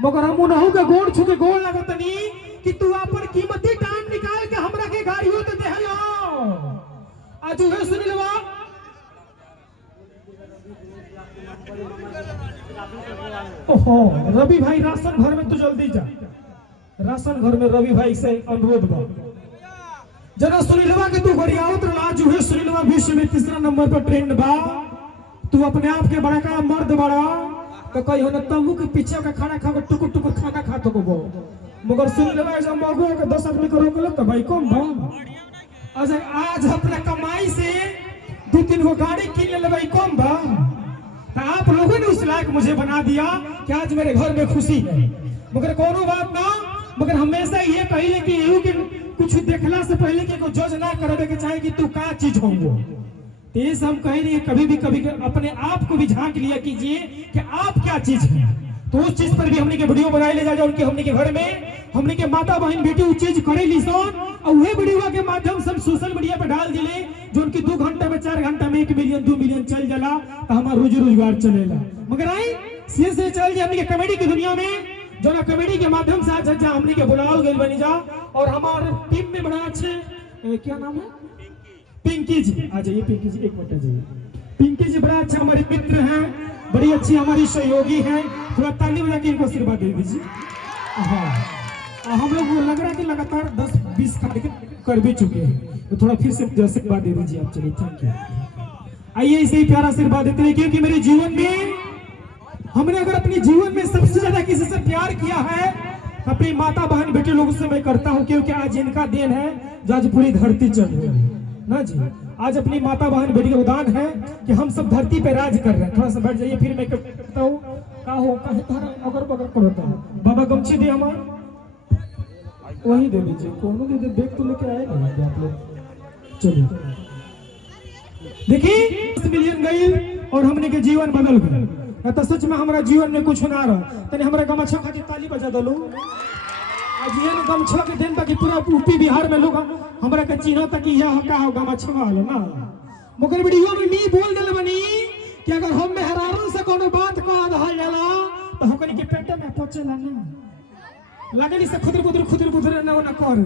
मगर हम उनहु के गोड़ छू के गोड़ लगतनी कि तू अपन कीमती टाइम निकाल के हमरा के गाड़ियों तो देहलो। आज उहे सुनिलवा ओहो रवि भाई राशन घर में तू जल्दी जा, राशन घर में रवि भाई से अनुरोध बा जरा सुनिलवा के तू गरियावत रहा। आज उहे सुनिलवा विश्व में तीसरा नंबर पर ट्रेंड बा। तू अपने आप के बड़ा का मर्द बड़ा तो कहीं ना तंबू के पीछे का खाना खा के टुकुर टुकुर खाना खा तो को मगर सुनिलवा जब मगो के 10 आदमी को रोक लो तो भाई कौन बा। आज अपना कमाई से 2-3 गो गाड़ी किन ले भाई कौन बा। तो आप लोगों ने उस लायक मुझे बना दिया कि आज मेरे घर में खुशी है। मगर कोनो बात ना, मगर हमेशा ये कही कि यू के कुछ देखला से पहले कि जज ना करबे के चाहे कि तू का चीज होंगो। तेज हम कह रही है कभी अपने आप को भी झांक लिया कीजिए कि आप क्या चीज है। तो उस चीज पर भी हमने के वीडियो बनाए ले जा उनके हमने के घर में हमने के माता बहन बेटी उस चीज करे ली सोन और वही वीडियो के माध्यम से सोशल मीडिया पे डाल दिले जो उनकी 2 घंटे में 4 घंटा में 1 मिलियन 2 मिलियन चल जाला तो हमारा रोजी रोजगार चलेला। मगर आई से चल जाए हमने के कॉमेडी की दुनिया में जो ना कॉमेडी के माध्यम से आज हमने के बुलाओ गए बनी जा और हमारे टीम में बड़ा अच्छे क्या नाम है पिंकी जी। आ जाइए पिंकी जी, एक मिनट जाइए। पिंकी जी बड़ा अच्छा हमारे मित्र हैं, बड़ी अच्छी हमारी सहयोगी हैं। थोड़ा ताली बजा के इनको आशीर्वाद दे दीजिए। हाँ हम लोग लग रहा है कि लगातार 10-20 कार्यक्रम कर भी चुके हैं तो थोड़ा फिर से आशीर्वाद दे दीजिए आप। चलिए थैंक यू। आइए इसे ही प्यारा आशीर्वाद देते हैं क्योंकि मेरे जीवन में हमने अगर अपने जीवन में सबसे ज्यादा किसी से प्यार किया है अपनी माता बहन बेटे लोगों से मैं करता हूँ क्योंकि आज इनका देन है जो आज पूरी धरती चल रही है ना जी। आज अपनी माता बहन बेटी का उदान है कि हम सब धरती पे राज कर रहे हैं। थोड़ा सा बैठ जाइए फिर मैं कहता हूँ का हो अगर बगर करता है बाबा गमछी दे हमार वही दे दीजिए कोनो दे देख तो लेके आए ना आप लोग। चलिए देखिए 10 मिलियन गई और हमने के जीवन बदल गए तो सच में हमारा जीवन में कुछ ना रहा तने हमारा गमछा खातिर ताली बजा दलो। आज ये ना गमछा के दिन तक पूरा यूपी बिहार में लोग हमरा के चिन्ह तक यह का हो गमछा वाला ना। मगर वीडियो में नहीं बोल देले बनी कि अगर हम मेहरारू से कोनो बात कह दहल जाला तो हमनी के पेट में पहुंचेला ना लगनी से खुदर बुदर ना कर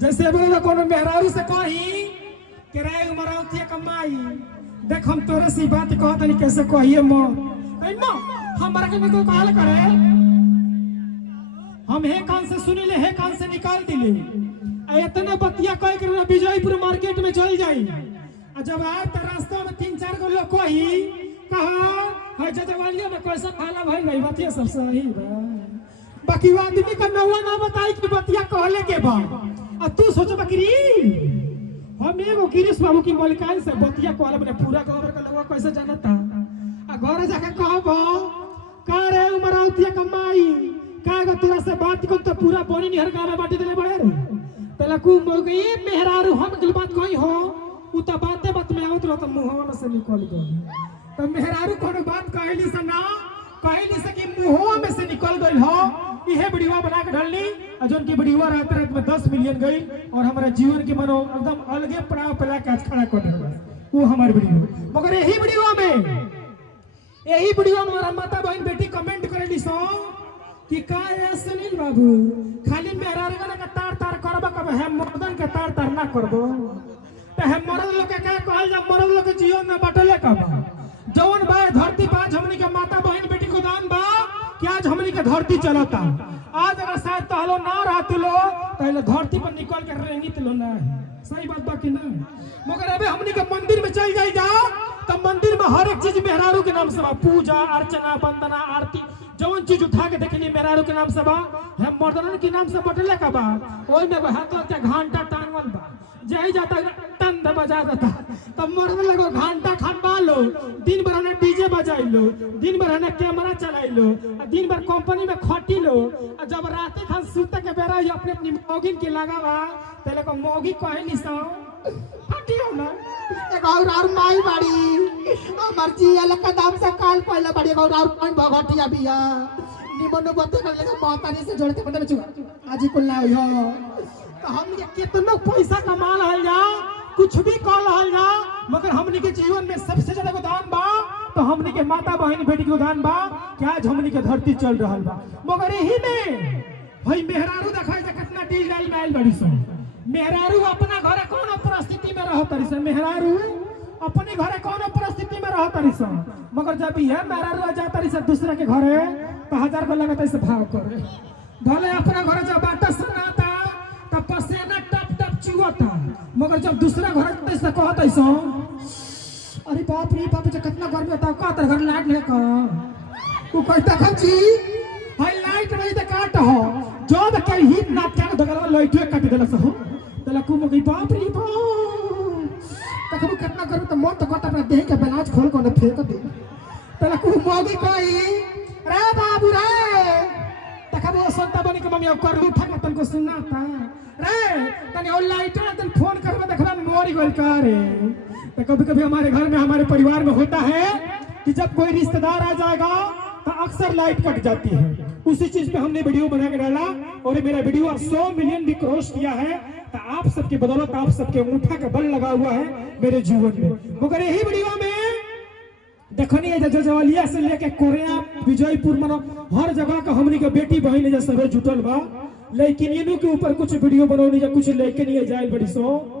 जैसे बोले कोनो मेहरारू से कही किराए उमरावती कमाई देख हम तोरे से बात कहत नहीं कैसे कहिए मो हमरा के कोई कहल करे हम हे कान से सुनी ले हे कान से निकाल दिले इतने बतिया कह के विजयपुर मार्केट में चल जाई जब आए तो रास्ता में 3-4 गो लोग कही कहा है जजवालियों में कैसा खाना भाई नहीं बतिया सब सही बा बाकी वो आदमी का नौवा ना बताई कि बतिया कहले के बा अब तू सोचो बकरी हम एगो गिरीश बाबू की मलिकाई से बतिया कहले बने पूरा गांव का लोग कैसे जानता आ घर जाके कहबो का रे उमरावती कमाई कागा तोरा से बात को तो पूरा बोनी निहर गांव में बांट देले बड़े रे तला कु मोगी मेहरारू हम दिल बात कही हो उ तो बात में आवत रह तो मुंहवा में से निकल गई तो मेहरारू कोनो बात कहली से ना कहली से कि मुंहवा में से निकल गई हो इहे वीडियो बना के डालनी जोन की वीडियो रात में 10 मिलियन गई और हमारा जीवन की मनो एकदम अलगे पड़ाव पे लाके आज खड़ा कर देला वो हमारी वीडियो। मगर यही वीडियो में हमारा माता बहन बेटी कमेंट करेली सो कि का है सुनील बाबू खाली मेहरारू का तार करबा कब हम मर्दन के तार ना करबो तो हम मर्द लोग के क्या कहल जा मर्द लोग के जीवन में बटले कब जवन बा धरती पाज हमनी के माता बहन बेटी को दान बा कि आज हमनी के धरती चलता। आज अगर शायद तहलो ना रहत लो तो धरती पर निकल के रेंगित लो ना सही बात बा कि ना। मगर अबे हमनी के मंदिर में चल जाई जा तो मंदिर में हर एक चीज मेहरारू के नाम से बा पूजा अर्चना वंदना आरती जवन चीज उठा के देखनी मेहरारू के नाम से बा हम मर्दन के नाम से बटले का बा ओई में हाथ के घंटा टांगल बा जय जाता टन बजा देता तब मर्द लगो घंटा खनवा लो दिन भर ने डीजे बजाई लो दिन भर ने कैमरा चलाई लो दिन भर कंपनी में खटी लो जब रात खान सुते के बेरा अपने अपनी मौगिन के लगावा पहले को मौगी कहली सो हटियो ना एक और माई बाड़ी मर्जी अलग का दाम से काल पहले बाड़ी और कोई भगटिया बिया निमन बते कर लेके मातानी से जोड़ते बंदे बचुआ आज कुल ना हो तो हम ये कितना पैसा कमा रहल जा कुछ भी कर रहल जा मगर हमनी के जीवन में सबसे ज्यादा दान बा तो हमनी के माता बहन बेटी के उदान बा कि आज हमनी के धरती चल रहा बा। मगर यही में भाई मेहरारू देखा जा कितना डिजिटल में आइल बड़ी सन। मेहरारू अपना घरे कौन परिस्थिति में रह तरी सन, मेहरारू अपने घरे कौन परिस्थिति में रह तरी सन। मगर जब यह मेहरारू जा तरी सन दूसरे के घरे तो 1000 को लगता है भाव करे। भले अपना घरे जब बाटा सुनाता तब पसीना टप टप चुआता, मगर जब दूसरा घर से कहता ऐसा अरे बाप रे बाप कितना गर्मी होता है, कहता घर लाइट नहीं का तू कहता खची भाई लाइट नहीं तो काट हो जब के हीट ना क्या दगलवा लाइट काट देला सहो तला को मगई बाप रे बाप तखबू कितना करू तो मन तो कहता अपना देह के ब्लाउज खोल को न फेंक दे तला को मौगी कही रे बाबू रे तखबू संता बनी के मम्मी अब कर लू ठक तन को सुनाता रे तने ओ लाइट तन फोन करबे देखला मोरी गल का रे। तो कभी कभी हमारे घर में हमारे परिवार में होता है कि जब कोई रिश्तेदार आ जाएगा तो अक्सर लाइट कट जाती है। उसी चीज पे हमने वीडियो बना के डाला और मेरा वीडियो 100 मिलियन भी क्रॉस किया है। तो आप सबके बदौलत आप सबके अंगूठा का बल लगा हुआ है मेरे जीवन में। मगर यही वीडियो में देखनी है जजवालिया से लेके कोरिया विजयपुर मनो हर जगह का हमनी के बेटी बहन जैसे जुटल बा, लेकिन इन्हीं के ऊपर कुछ वीडियो बनौनी कुछ लेके नहीं जाए बड़ी सो।